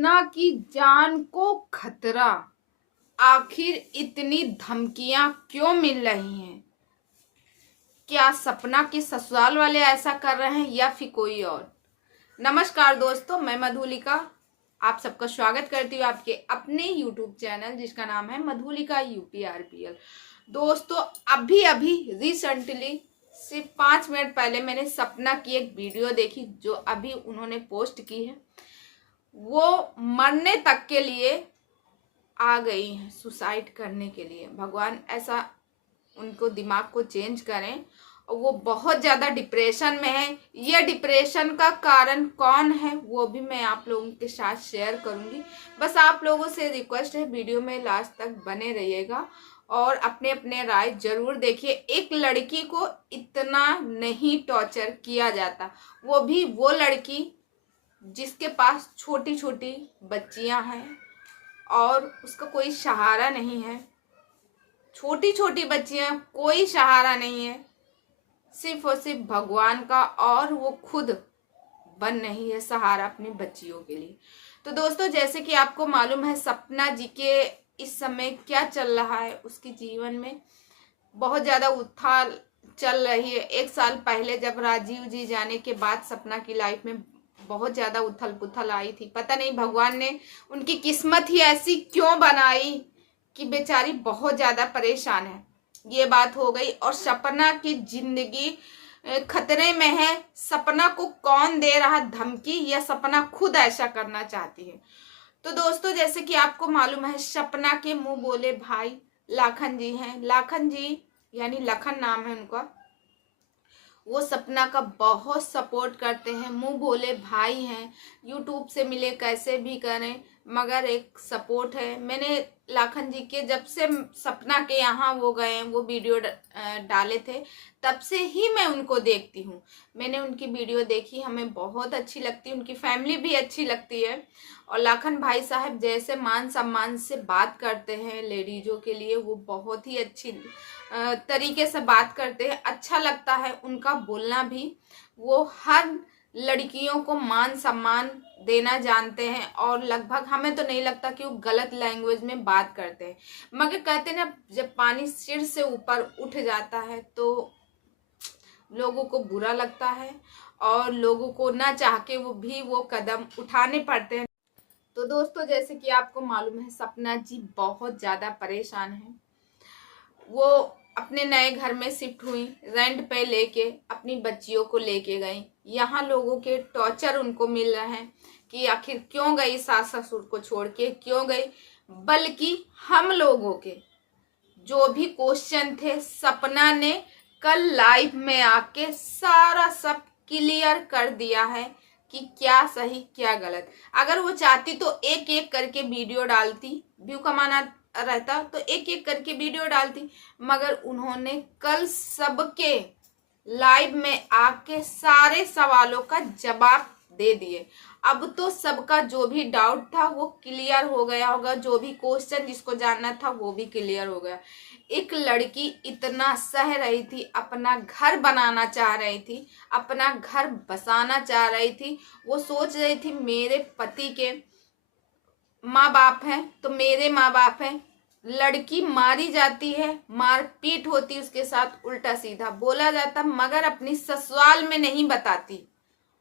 सपना की जान को खतरा। आखिर इतनी धमकियां क्यों मिल रही हैं? क्या सपना के ससुराल वाले ऐसा कर रहे हैं या फिर कोई और? नमस्कार दोस्तों, मैं मधुलिका आप सबका स्वागत करती हूँ आपके अपने YouTube चैनल जिसका नाम है मधुलिका UPRPL। दोस्तों, अभी अभी रिसेंटली सिर्फ 5 मिनट पहले मैंने सपना की एक वीडियो देखी जो अभी उन्होंने पोस्ट की है। वो मरने तक के लिए आ गई हैं, सुसाइड करने के लिए। भगवान ऐसा उनको दिमाग को चेंज करें। और वो बहुत ज़्यादा डिप्रेशन में है। ये डिप्रेशन का कारण कौन है वो भी मैं आप लोगों के साथ शेयर करूंगी। बस आप लोगों से रिक्वेस्ट है, वीडियो में लास्ट तक बने रहिएगा और अपने अपने राय जरूर देखिए। एक लड़की को इतना नहीं टॉर्चर किया जाता, वो भी वो लड़की जिसके पास छोटी छोटी बच्चियां हैं और उसका कोई सहारा नहीं है। छोटी छोटी बच्चियां, कोई सहारा नहीं है, सिर्फ और सिर्फ भगवान का, और वो खुद बन नहीं है सहारा अपनी बच्चियों के लिए। तो दोस्तों, जैसे कि आपको मालूम है सपना जी के इस समय क्या चल रहा है, उसके जीवन में बहुत ज़्यादा उथाल चल रही है। 1 साल पहले जब राजीव जी जाने के बाद सपना की लाइफ में बहुत ज़्यादा उथल पुथल आई थी। पता नहीं भगवान ने उनकी किस्मत ही ऐसी क्यों बनाई कि बेचारी बहुत ज़्यादा परेशान है। ये बात हो गई और सपना की जिंदगी खतरे में है। सपना को कौन दे रहा धमकी, या सपना खुद ऐसा करना चाहती है? तो दोस्तों, जैसे कि आपको मालूम है सपना के मुंह बोले भाई लाखन जी हैं। लाखन जी यानी लखन नाम है उनका। वो सपना का बहुत सपोर्ट करते हैं, मुंह बोले भाई हैं। यूट्यूब से मिले कैसे भी करें, मगर एक सपोर्ट है। मैंने लाखन जी के जब से सपना के यहाँ वो गए, वो वीडियो डाले थे, तब से ही मैं उनको देखती हूँ। मैंने उनकी वीडियो देखी, हमें बहुत अच्छी लगती है, उनकी फैमिली भी अच्छी लगती है। और लाखन भाई साहब जैसे मान सम्मान से बात करते हैं लेडीजों के लिए, वो बहुत ही अच्छी तरीके से बात करते हैं। अच्छा लगता है उनका बोलना भी। वो हर लड़कियों को मान सम्मान देना जानते हैं और लगभग हमें तो नहीं लगता कि वो गलत लैंग्वेज में बात करते हैं। मगर कहते हैं ना, जब पानी सिर से ऊपर उठ जाता है तो लोगों को बुरा लगता है और लोगों को ना चाह के वो कदम उठाने पड़ते हैं। तो दोस्तों, जैसे कि आपको मालूम है सपना जी बहुत ज़्यादा परेशान है। वो अपने नए घर में शिफ्ट हुई, रेंट पे लेके अपनी बच्चियों को लेके गई। यहाँ लोगों के टॉर्चर उनको मिल रहे हैं कि आखिर क्यों गई, सास ससुर को छोड़ के क्यों गई। बल्कि हम लोगों के जो भी क्वेश्चन थे, सपना ने कल लाइव में आके सारा सब क्लियर कर दिया है कि क्या सही क्या गलत। अगर वो चाहती तो एक एक करके वीडियो डालती, व्यू कमाना रहता तो एक एक करके वीडियो डालती, मगर उन्होंने कल सबके लाइव में आके सारे सवालों का जवाब दे दिए। अब तो सबका जो भी डाउट था वो क्लियर हो गया होगा, जो भी क्वेश्चन जिसको जानना था वो भी क्लियर हो गया। एक लड़की इतना सह रही थी, अपना घर बनाना चाह रही थी, अपना घर बसाना चाह रही थी। वो सोच रही थी मेरे पति के माँ बाप हैं तो मेरे माँ बाप हैं। लड़की मारी जाती है, मारपीट होती उसके साथ, उल्टा सीधा बोला जाता, मगर अपनी ससुराल में नहीं बताती,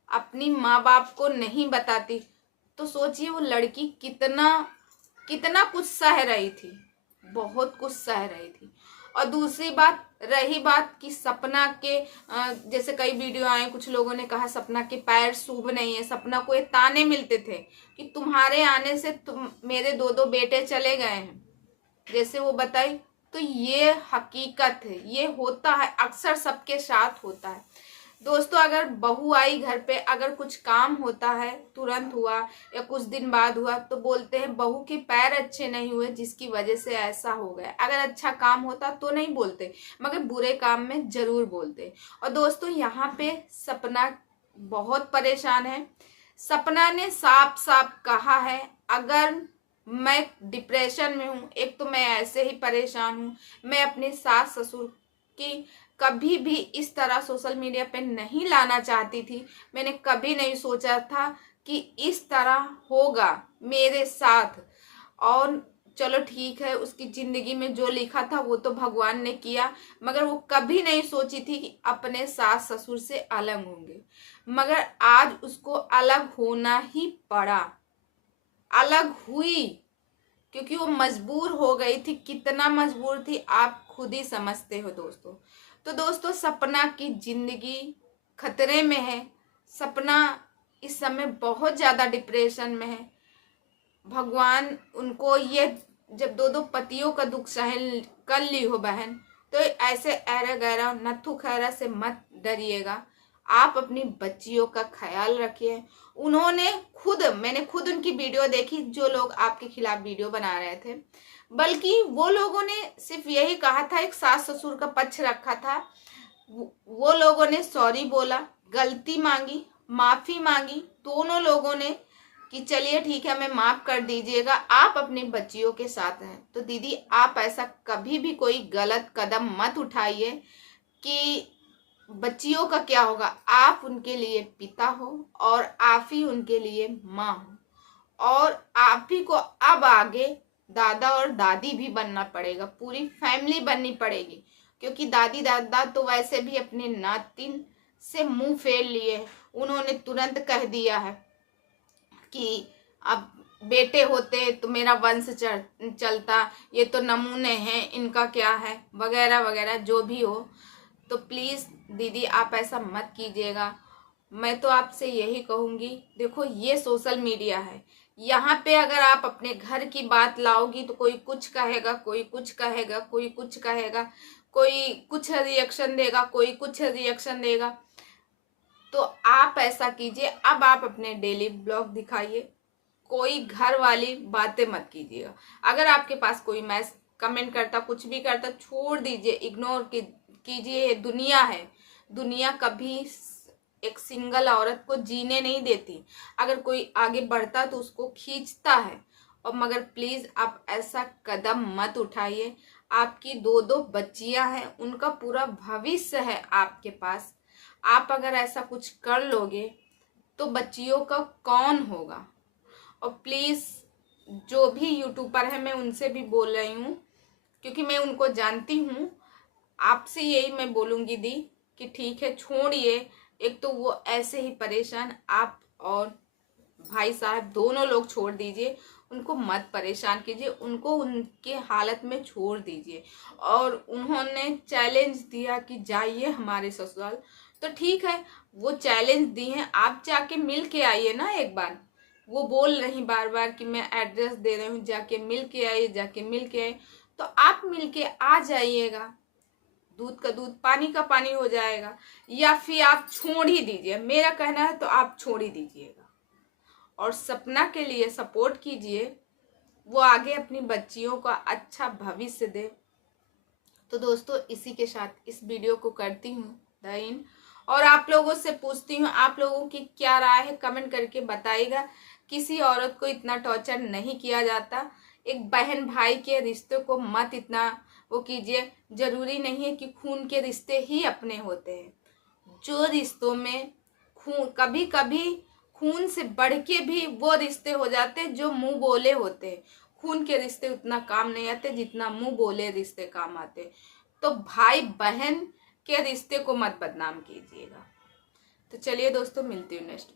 अपनी माँ बाप को नहीं बताती। तो सोचिए वो लड़की कितना कितना कुछ सह रही थी, बहुत कुछ सह रही थी। और दूसरी बात रही बात कि सपना के जैसे कई वीडियो आए, कुछ लोगों ने कहा सपना के पैर शुभ नहीं है। सपना को ये ताने मिलते थे कि तुम्हारे आने से मेरे 2-2 बेटे चले गए हैं, जैसे वो बताई। तो ये हकीकत है, ये होता है, अक्सर सबके साथ होता है। दोस्तों, अगर बहू आई घर पे, अगर कुछ काम होता है, तुरंत हुआ या कुछ दिन बाद हुआ, तो बोलते हैं बहू के पैर अच्छे नहीं हुए जिसकी वजह से ऐसा हो गया। अगर अच्छा काम होता तो नहीं बोलते, मगर बुरे काम में जरूर बोलते। और दोस्तों, यहाँ पे सपना बहुत परेशान है। सपना ने साफ साफ कहा है, अगर मैं डिप्रेशन में हूँ, एक तो मैं ऐसे ही परेशान हूँ, मैं अपने सास ससुर की कभी भी इस तरह सोशल मीडिया पे नहीं लाना चाहती थी। मैंने कभी नहीं सोचा था कि इस तरह होगा मेरे साथ। और चलो ठीक है, उसकी जिंदगी में जो लिखा था वो तो भगवान ने किया, मगर वो कभी नहीं सोची थी कि अपने सास ससुर से अलग होंगे। मगर आज उसको अलग होना ही पड़ा, अलग हुई, क्योंकि वो मजबूर हो गई थी। कितना मजबूर थी आप खुद ही समझते हो दोस्तों। तो दोस्तों, सपना की जिंदगी खतरे में है। सपना इस समय बहुत ज्यादा डिप्रेशन में है। भगवान उनको ये, जब दो दो पतियों का दुख सहन कर ली हो बहन, तो ऐसे ऐरा गैरा नत्थु खैरा से मत डरिएगा। आप अपनी बच्चियों का ख्याल रखिए। उन्होंने खुद, मैंने खुद उनकी वीडियो देखी, जो लोग आपके खिलाफ वीडियो बना रहे थे, बल्कि वो लोगों ने सिर्फ यही कहा था, एक सास ससुर का पक्ष रखा था। वो लोगों ने सॉरी बोला, गलती मांगी, माफी मांगी दोनों लोगों ने, कि चलिए ठीक है, हमें माफ कर दीजिएगा, आप अपनी बच्चियों के साथ हैं। तो दीदी, आप ऐसा कभी भी कोई गलत कदम मत उठाइए कि बच्चियों का क्या होगा। आप उनके लिए पिता हो और आप ही उनके लिए माँ हो, और आप ही को अब आगे दादा और दादी भी बनना पड़ेगा, पूरी फैमिली बननी पड़ेगी। क्योंकि दादी दादा तो वैसे भी अपने नातिन से मुंह फेर लिए, उन्होंने तुरंत कह दिया है कि अब बेटे होते तो मेरा वंश चलता, ये तो नमूने हैं, इनका क्या है, वगैरह वगैरह जो भी हो। तो प्लीज़ दीदी, आप ऐसा मत कीजिएगा। मैं तो आपसे यही कहूँगी, देखो ये सोशल मीडिया है, यहाँ पे अगर आप अपने घर की बात लाओगी तो कोई कुछ कहेगा, कोई कुछ कहेगा, कोई कुछ कहेगा, कोई कुछ रिएक्शन देगा, कोई कुछ रिएक्शन देगा। तो आप ऐसा कीजिए, अब आप अपने डेली ब्लॉग दिखाइए, कोई घर वाली बातें मत कीजिएगा। अगर आपके पास कोई मैसेज कमेंट करता, कुछ भी करता, छोड़ दीजिए, इग्नोर कीजिए। ये दुनिया है, दुनिया कभी एक सिंगल औरत को जीने नहीं देती। अगर कोई आगे बढ़ता तो उसको खींचता है। और मगर प्लीज आप ऐसा कदम मत उठाइए। आपकी दो दो बच्चियां हैं, उनका पूरा भविष्य है आपके पास। आप अगर ऐसा कुछ कर लोगे तो बच्चियों का कौन होगा। और प्लीज, जो भी यूट्यूबर है, मैं उनसे भी बोल रही हूँ, क्योंकि मैं उनको जानती हूँ। आपसे यही मैं बोलूँगी दी कि ठीक है, छोड़िए। एक तो वो ऐसे ही परेशान, आप और भाई साहब दोनों लोग छोड़ दीजिए, उनको मत परेशान कीजिए, उनको उनके हालत में छोड़ दीजिए। और उन्होंने चैलेंज दिया कि जाइए हमारे ससुराल, तो ठीक है, वो चैलेंज दी हैं, आप जाके मिल के आइए ना एक बार। वो बोल रही बार बार कि मैं एड्रेस दे रही हूँ, जाके मिल के आइए, जाके मिल के आइए। तो आप मिल के आ जाइएगा, दूध का दूध पानी का पानी हो जाएगा। या फिर आप छोड़ ही दीजिए, मेरा कहना है तो आप छोड़ ही दीजिएगा। और सपना के लिए सपोर्ट कीजिए, वो आगे अपनी बच्चियों का अच्छा भविष्य दे। तो दोस्तों, इसी के साथ इस वीडियो को करती हूँ द और आप लोगों से पूछती हूँ, आप लोगों की क्या राय है, कमेंट करके बताइएगा। किसी औरत को इतना टॉर्चर नहीं किया जाता। एक बहन भाई के रिश्ते को मत इतना वो कीजिए। जरूरी नहीं है कि खून के रिश्ते ही अपने होते हैं। जो रिश्तों में खून, कभी कभी खून से बढ़ के भी वो रिश्ते हो जाते हैं जो मुंह बोले होते हैं। खून के रिश्ते उतना काम नहीं आते जितना मुंह बोले रिश्ते काम आते। तो भाई बहन के रिश्ते को मत बदनाम कीजिएगा। तो चलिए दोस्तों, मिलती हूँ नेक्स्ट।